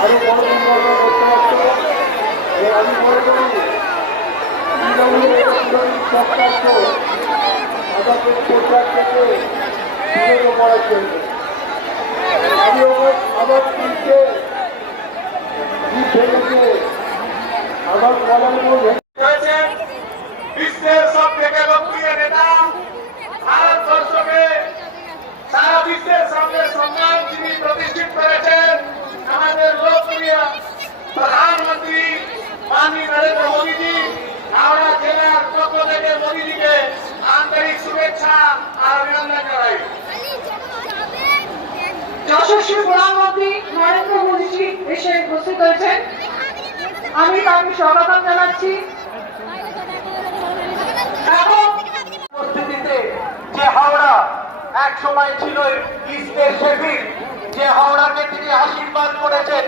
আরো বড় করতে পারতো। আমি মনে করি সরকারকে আমাদের প্রচার থেকে বিরত করার জন্য আমি আমার দিকে আমার বলার হয়েছেন বিশ্বের সব থেকে লোকপ্রিয় নেতা, ভারতবর্ষকে সারা বিশ্বের সামনে সম্মান যিনি প্রতিষ্ঠিত করেছেন, আমাদের লোকপ্রিয় প্রধানমন্ত্রী মাননীয় নরেন্দ্র মোদীজি। হাওড়া জেলার পক্ষ থেকে মোদীজিকে আন্তরিক শুভেচ্ছা আর অভিনন্দন জানাই। যশস্বী প্রধানমন্ত্রী নরেন্দ্র মোদীজি এসে উপস্থিত হয়েছেন, আমি তাকে স্বাগতম জানাচ্ছি। উপস্থিতিতে যে হাওড়া এক সময় ছিল ইস্টের শেফির, যে হাওড়াকে তিনি আশীর্বাদ করেছেন,